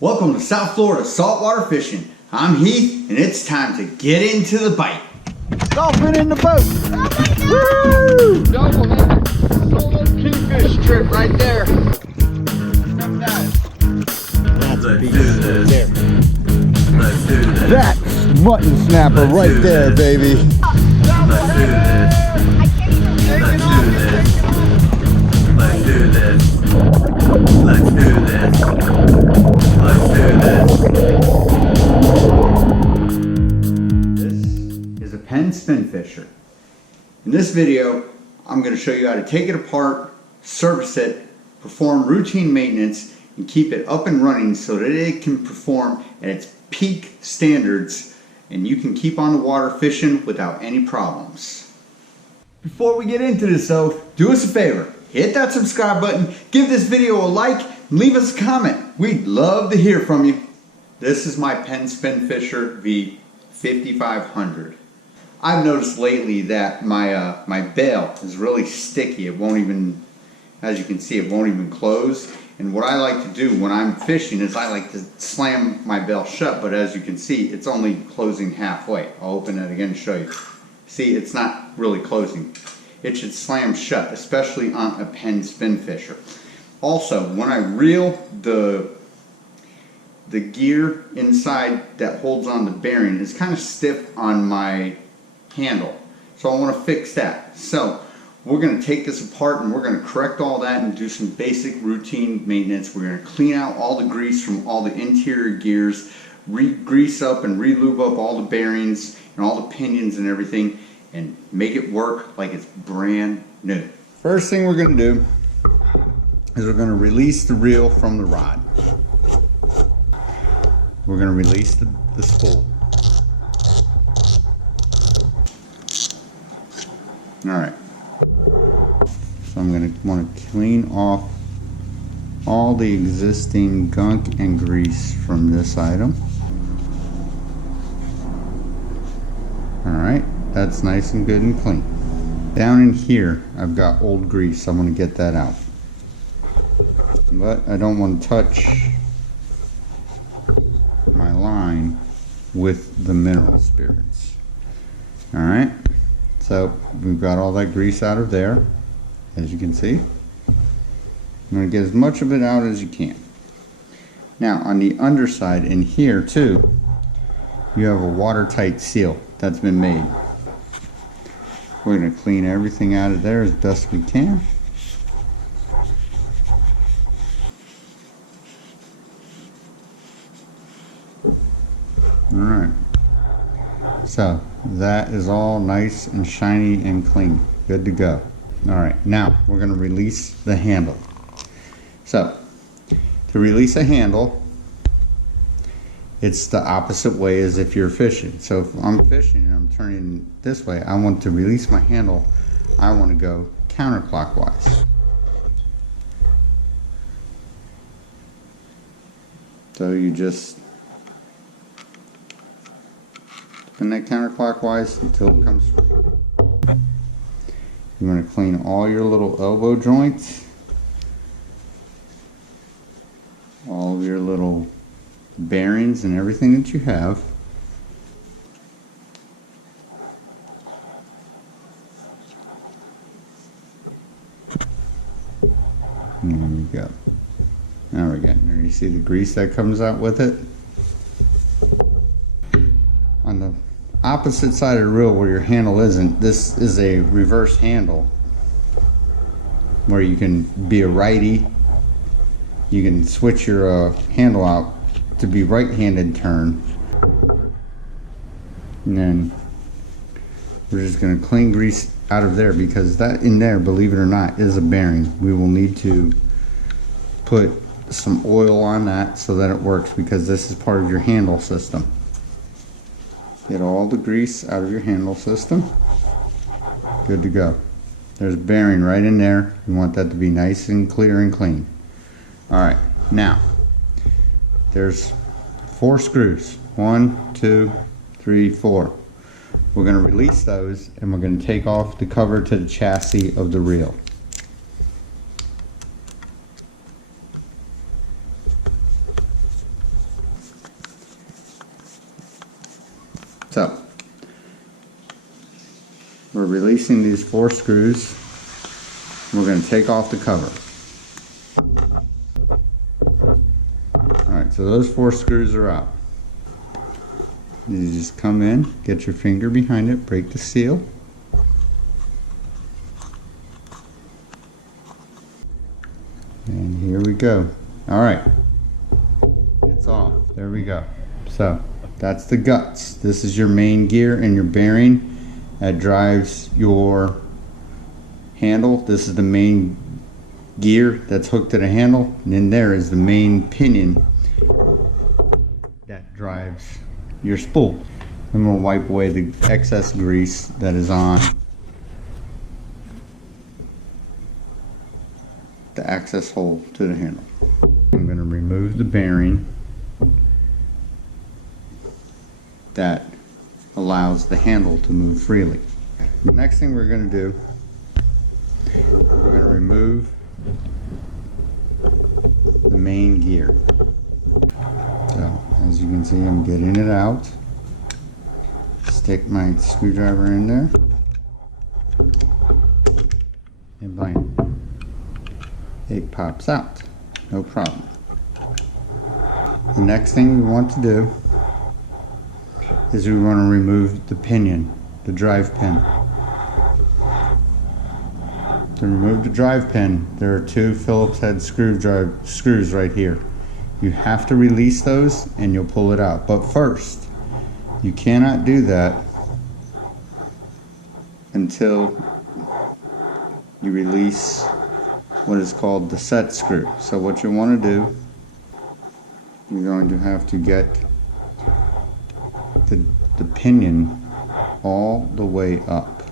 Welcome to South Florida saltwater fishing. I'm Heath, and it's time to get into the bite. Dolphin in the boat. Oh my God. Woo! Double headed solo kingfish trip right there. Come down. That's a beast right there. Let's do this. That's mutton snapper right there, baby. Let's do this. Let's do this. Let's do this. Let's do this. Let's do this. This is a Penn Spinfisher. In this video, I'm going to show you how to take it apart, service it, perform routine maintenance, and keep it up and running so that it can perform at its peak standards and you can keep on the water fishing without any problems. Before we get into this though, do us a favor, hit that subscribe button, give this video a like, and leave us a comment. We'd love to hear from you. This is my Penn Spinfisher V 5500. I've noticed lately that my bail is really sticky. It won't even, as you can see, it won't even close. And what I like to do when I'm fishing is I like to slam my bail shut, but as you can see, it's only closing halfway. I'll open it again and show you. See, it's not really closing. It should slam shut, especially on a Penn Spinfisher. Also, when I reel the gear inside that holds on the bearing is kind of stiff on my handle. So I want to fix that. So we're going to take this apart and we're going to correct all that and do some basic routine maintenance. We're going to clean out all the grease from all the interior gears, re-grease up and re-lube up all the bearings and all the pinions and everything, and make it work like it's brand new. First thing we're going to do is we're going to release the reel from the rod. We're going to release the spool. Alright. So I'm going to want to clean off all the existing gunk and grease from this item. Alright, that's nice and good and clean. Down in here, I've got old grease. I'm going to get that out. But I don't want to touch my line with the mineral spirits. Alright, so we've got all that grease out of there, as you can see. I'm going to get as much of it out as you can. Now on the underside in here too, you have a watertight seal that's been made. We're going to clean everything out of there as best we can. Alright, so that is all nice and shiny and clean, good to go. Alright, now we're going to release the handle. So, to release a handle, it's the opposite way as if you're fishing. So if I'm fishing and I'm turning this way, I want to release my handle, I want to go counterclockwise. So you just spin that counterclockwise until it comes free. You want to clean all your little elbow joints, all of your little bearings and everything that you have. And there we go. Now we're getting there. You see the grease that comes out with it? On the opposite side of the reel where your handle isn't, this is a reverse handle where you can be a righty. You can switch your handle out to be right-handed turn. And then we're just going to clean grease out of there, because that in there, believe it or not, is a bearing. We will need to put some oil on that so that it works, because this is part of your handle system. Get all the grease out of your handle system. Good to go. There's a bearing right in there. You want that to be nice and clear and clean. Alright, now there's 4 screws. 1, 2, 3, 4. We're going to release those and we're going to take off the cover to the chassis of the reel. So, we're releasing these 4 screws. We're going to take off the cover. Alright, so those 4 screws are out. You just come in, get your finger behind it, break the seal. And here we go. Alright, it's off. There we go. So, that's the guts. This is your main gear and your bearing that drives your handle. This is the main gear that's hooked to the handle, and then there is the main pinion that drives your spool. I'm going to wipe away the excess grease that is on the access hole to the handle. I'm going to remove the bearing that allows the handle to move freely. The next thing we're going to do, we're going to remove the main gear. So, as you can see, I'm getting it out. Stick my screwdriver in there. And bam. It pops out. No problem. The next thing we want to do is we want to remove the pinion, the drive pin. To remove the drive pin, there are 2 Phillips head screws right here. You have to release those and you'll pull it out. But first, you cannot do that until you release what is called the set screw. So what you want to do, you're going to have to get the pinion all the way up.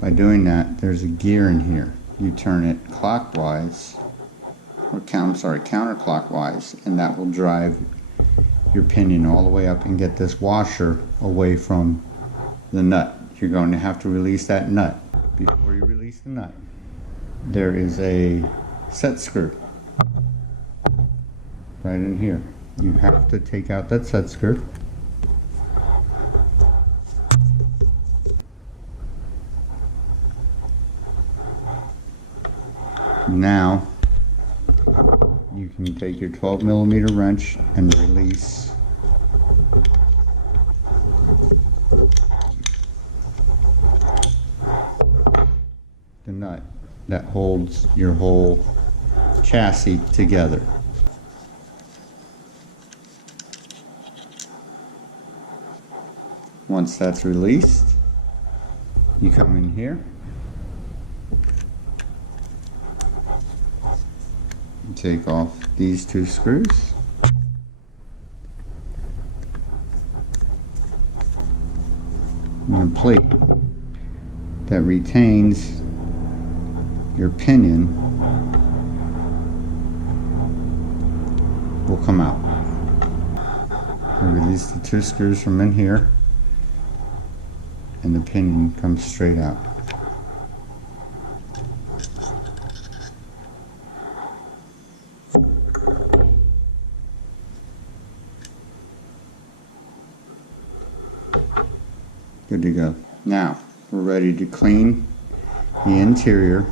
By doing that, there's a gear in here. You turn it clockwise, or counterclockwise, and that will drive your pinion all the way up and get this washer away from the nut. You're going to have to release that nut. Before you release the nut, there is a set screw right in here. You have to take out that set screw. Now you can take your 12mm wrench and release the nut that holds your whole chassis together. Once that's released, you come in here. Take off these 2 screws. And a plate that retains your pinion will come out. I release the 2 screws from in here and the pinion comes straight out. Good to go. Now, we're ready to clean the interior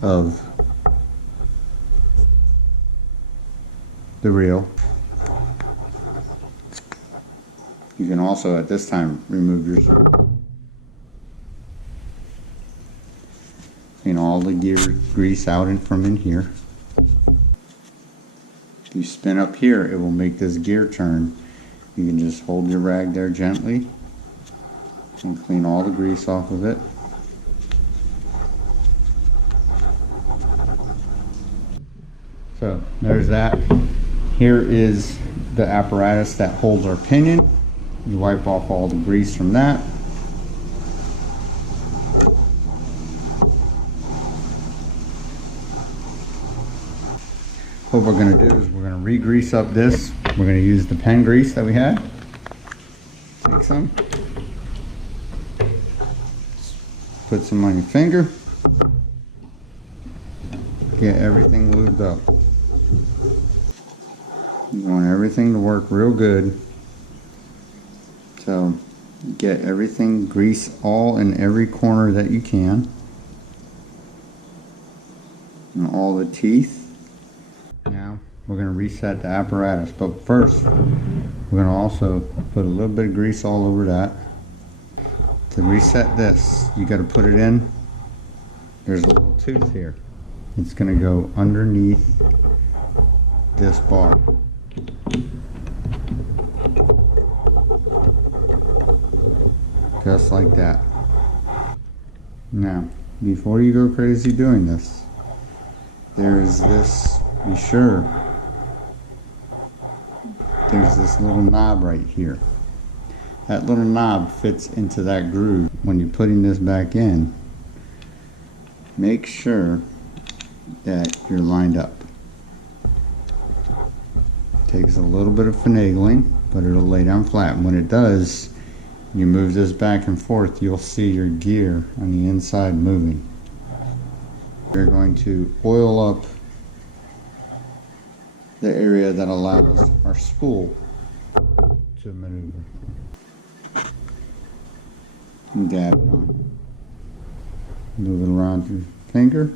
of the reel. You can also, at this time, remove your clean all the gear grease out from in here. If you spin up here, it will make this gear turn. You can just hold your rag there gently and clean all the grease off of it. So there's that. Here is the apparatus that holds our pinion. You wipe off all the grease from that. What we're going to do is we're going to re-grease up this. We're going to use the pen grease that we had. Take some. Put some on your finger. Get everything lubed up. You want everything to work real good. So get everything, grease all in every corner that you can. And all the teeth. Now we're going to reset the apparatus, but first we're going to also put a little bit of grease all over that. To reset this, you got to put it in. There's a little tooth here. It's going to go underneath this bar. Just like that. Now, before you go crazy doing this, there is this, be sure, there's this little knob right here. That little knob fits into that groove. When you're putting this back in, make sure that you're lined up. Takes a little bit of finagling, but it'll lay down flat. And when it does, you move this back and forth, you'll see your gear on the inside moving. We're going to oil up the area that allows our spool to maneuver. And dab it on. Move it around your finger.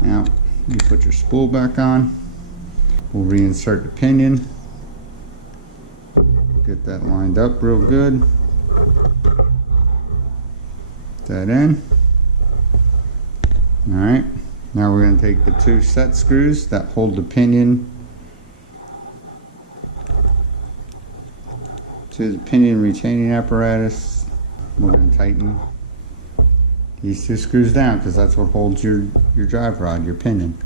Now you put your spool back on. We'll reinsert the pinion. Get that lined up real good. Put that in. Alright, now we're going to take the two set screws that hold the pinion to the pinion retaining apparatus. We're going to tighten these two screws down because that's what holds your drive rod, your pinion.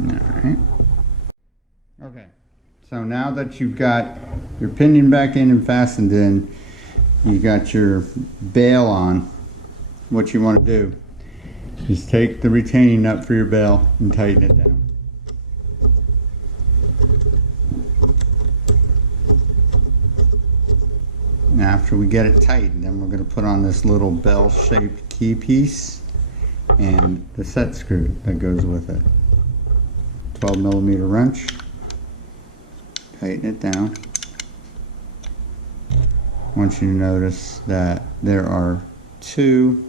Alright. Okay. So now that you've got your pinion back in and fastened in, you got your bail on, what you want to do is take the retaining nut for your bail and tighten it down. And after we get it tight, then we're going to put on this little bell-shaped key piece and the set screw that goes with it. 12mm wrench. Tighten it down. I want you to notice that there are two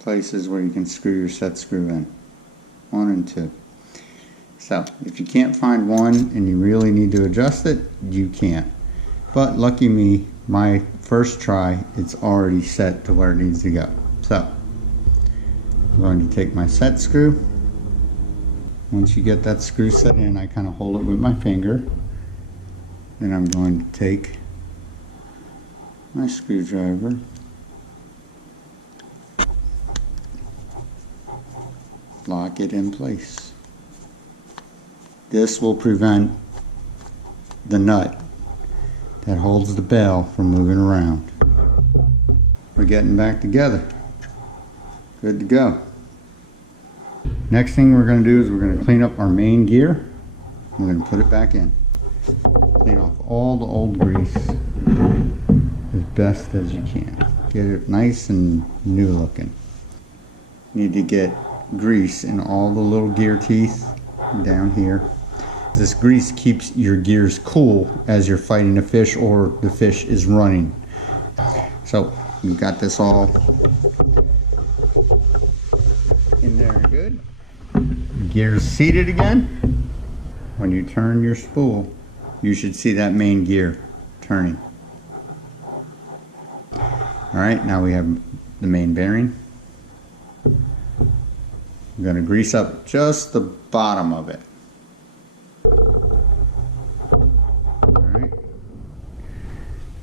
places where you can screw your set screw in. 1 and 2. So if you can't find one and you really need to adjust it, you can't. But lucky me, my first try, it's already set to where it needs to go. So I'm going to take my set screw. Once you get that screw set in, I kind of hold it with my finger. Then I'm going to take my screwdriver, lock it in place. This will prevent the nut that holds the bell from moving around. We're getting back together. Good to go. Next thing we're going to do is we're going to clean up our main gear. We're going to put it back in. Clean off all the old grease as best as you can. Get it nice and new looking. You need to get grease in all the little gear teeth down here. This grease keeps your gears cool as you're fighting a fish or the fish is running. So you've got this all in there good. Gears seated again. When you turn your spool, you should see that main gear turning. Alright, now we have the main bearing. I'm going to grease up just the bottom of it. Alright,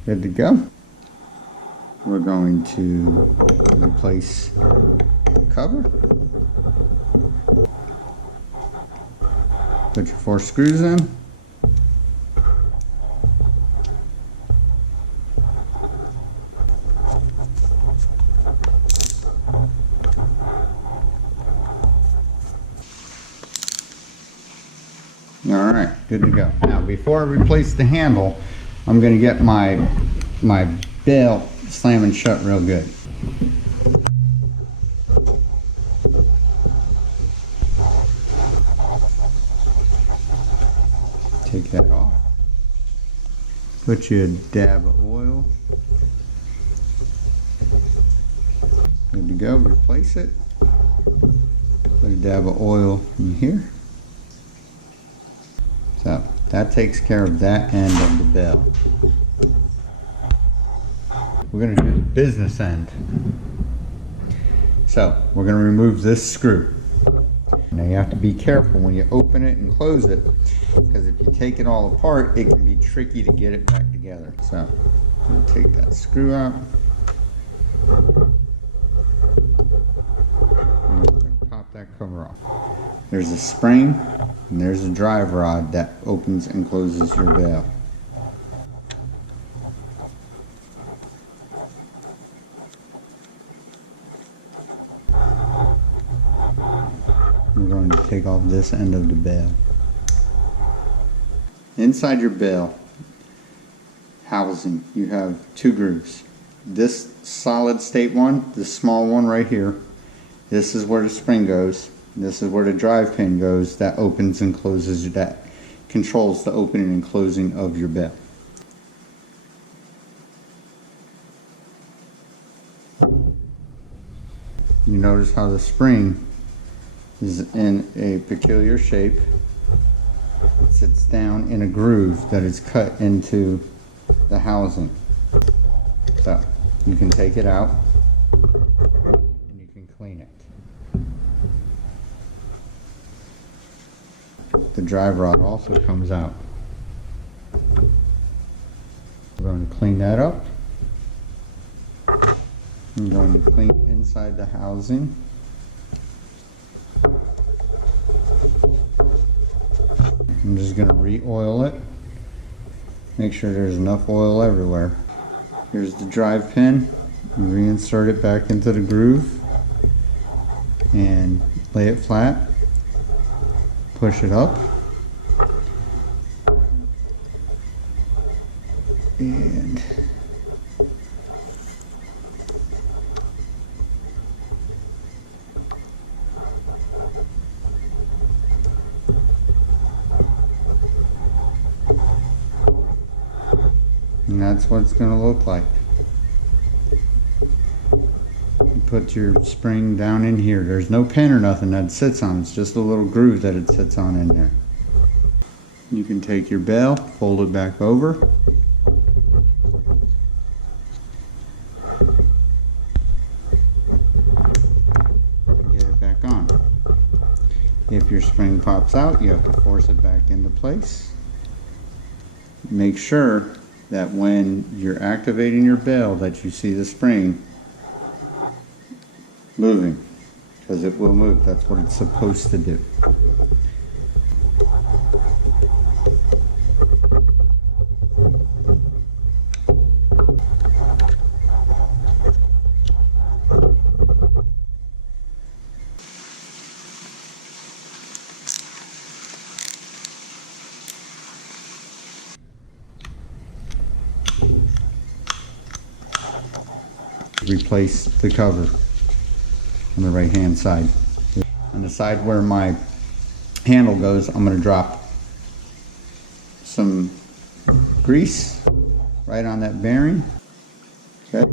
good to go. We're going to replace the cover. Put your 4 screws in. Alright, good to go. Now before I replace the handle, I'm going to get my my bell slamming shut real good. Take that off. Put you a dab of oil. Good to go. Replace it. Put a dab of oil in here. So that takes care of that end of the bell. We're going to do the business end. So we're going to remove this screw. Now you have to be careful when you open it and close it, because if you take it all apart, it can be tricky to get it back together. So I'm going to take that screw out. And we're going to pop that cover off. There's a spring and there's a drive rod that opens and closes your bell. We're going to take off this end of the bell. Inside your bell housing, you have two grooves. This solid state one, this small one right here, this is where the spring goes. This is where the drive pin goes that opens and closes, that controls the opening and closing of your bell. You notice how the spring is in a peculiar shape. It sits down in a groove that is cut into the housing. So you can take it out and you can clean it. The drive rod also comes out. We're going to clean that up. I'm going to clean inside the housing. I'm just going to re-oil it. Make sure there's enough oil everywhere. Here's the drive pin. Reinsert it back into the groove and lay it flat. Push it up. And that's what it's going to look like. You put your spring down in here. There's no pin or nothing that it sits on. It's just a little groove that it sits on in there. You can take your bell, fold it back over. Get it back on. If your spring pops out, you have to force it back into place. Make sure that when you're activating your bell that you see the spring moving, because it will move. That's what it's supposed to do. Replace the cover on the right hand side. On the side where my handle goes, I'm going to drop some grease right on that bearing. Okay.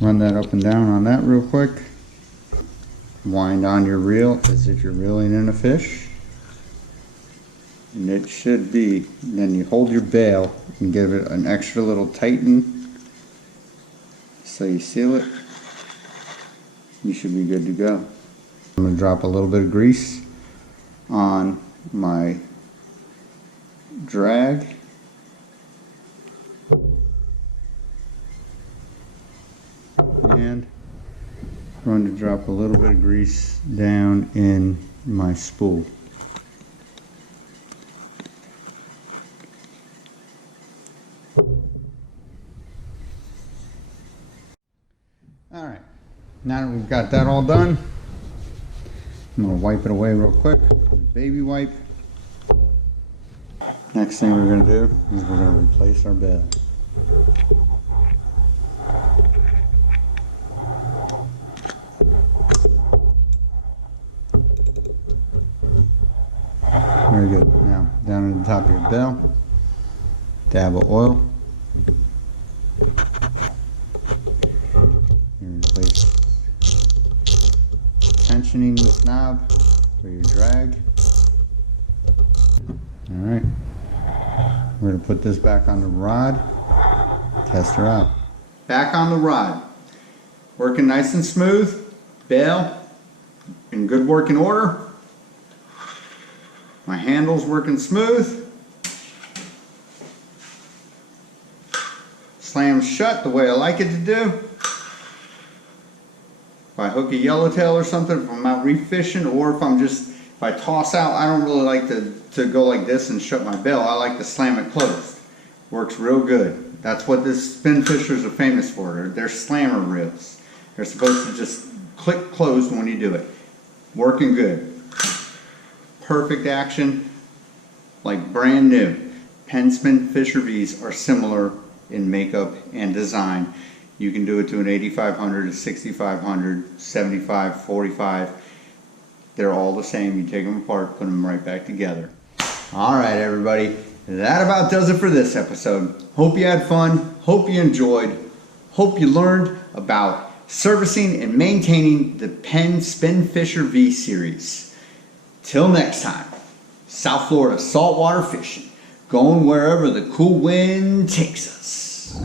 Run that up and down on that real quick. Wind on your reel as if you're reeling in a fish. And it should be, then you hold your bail and give it an extra little tighten. So you seal it, you should be good to go. I'm going to drop a little bit of grease on my drag. And I'm going to drop a little bit of grease down in my spool. Alright, now that we've got that all done, I'm going to wipe it away real quick with a baby wipe. Next thing we're going to do is we're going to replace our bell. Very good. Now, down at the top of your bell, dab of oil. You replace tensioning this knob for your drag. Alright. We're going to put this back on the rod. Test her out. Back on the rod. Working nice and smooth. Bell in good working order. My handle's working smooth. Slams shut the way I like it to do. If I hook a yellowtail or something, if I'm out reef fishing, or if I toss out, I don't really like to go like this and shut my bell. I like to slam it closed. Works real good. That's what this Spinfishers are famous for. They're slammer reels. They're supposed to just click closed when you do it. Working good. Perfect action, like brand new. Penn Spinfisher V's are similar in makeup and design. You can do it to an 8500, a 6500, 75, 45. They're all the same. You take them apart, put them right back together. All right, everybody. That about does it for this episode. Hope you had fun. Hope you enjoyed. Hope you learned about servicing and maintaining the Penn Spinfisher V series. Till next time, South Florida saltwater fishing, going wherever the cool wind takes us.